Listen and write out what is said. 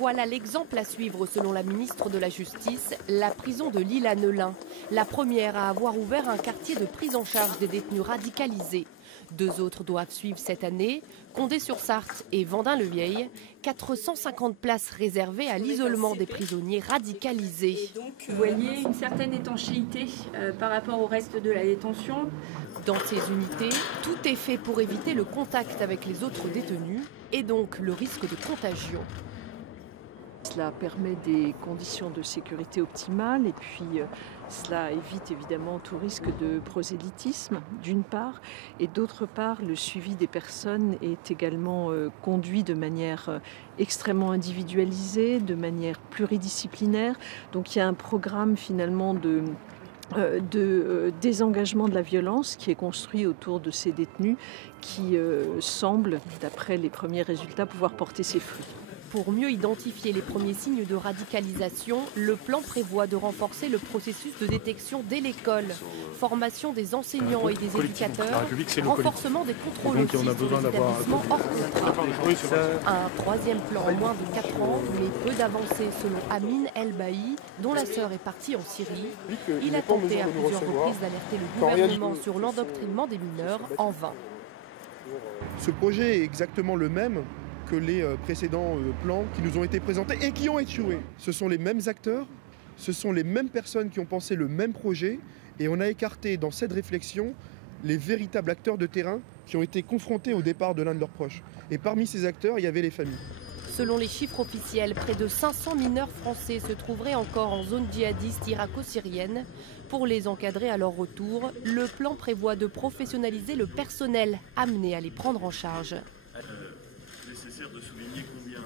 Voilà l'exemple à suivre selon la ministre de la Justice, la prison de Lille-à-Neulin, la première à avoir ouvert un quartier de prise en charge des détenus radicalisés. 2 autres doivent suivre cette année, Condé-sur-Sarthe et Vendin-le-Vieil, 450 places réservées à l'isolement des prisonniers radicalisés. Vous voyez une certaine étanchéité par rapport au reste de la détention. Dans ces unités, tout est fait pour éviter le contact avec les autres détenus et donc le risque de contagion. Cela permet des conditions de sécurité optimales et puis cela évite évidemment tout risque de prosélytisme d'une part et d'autre part le suivi des personnes est également conduit de manière extrêmement individualisée, de manière pluridisciplinaire. Donc il y a un programme finalement de désengagement de la violence qui est construit autour de ces détenus qui semble, d'après les premiers résultats, pouvoir porter ses fruits. Pour mieux identifier les premiers signes de radicalisation, le plan prévoit de renforcer le processus de détection dès l'école, formation des enseignants et des éducateurs, renforcement des contrôles aussi sur les établissements hors contrat. Un troisième plan en moins de 4 ans, mais peu d'avancées selon Amine El-Bahi, dont la sœur est partie en Syrie. Il a tenté à plusieurs reprises d'alerter le gouvernement sur l'endoctrinement des mineurs en vain. Ce projet est exactement le même que les précédents plans qui nous ont été présentés et qui ont échoué. Ce sont les mêmes acteurs, ce sont les mêmes personnes qui ont pensé le même projet et on a écarté dans cette réflexion les véritables acteurs de terrain qui ont été confrontés au départ de l'un de leurs proches. Et parmi ces acteurs, il y avait les familles. Selon les chiffres officiels, près de 500 mineurs français se trouveraient encore en zone djihadiste irako-syrienne. Pour les encadrer à leur retour, le plan prévoit de professionnaliser le personnel amené à les prendre en charge. Nécessaire de souligner combien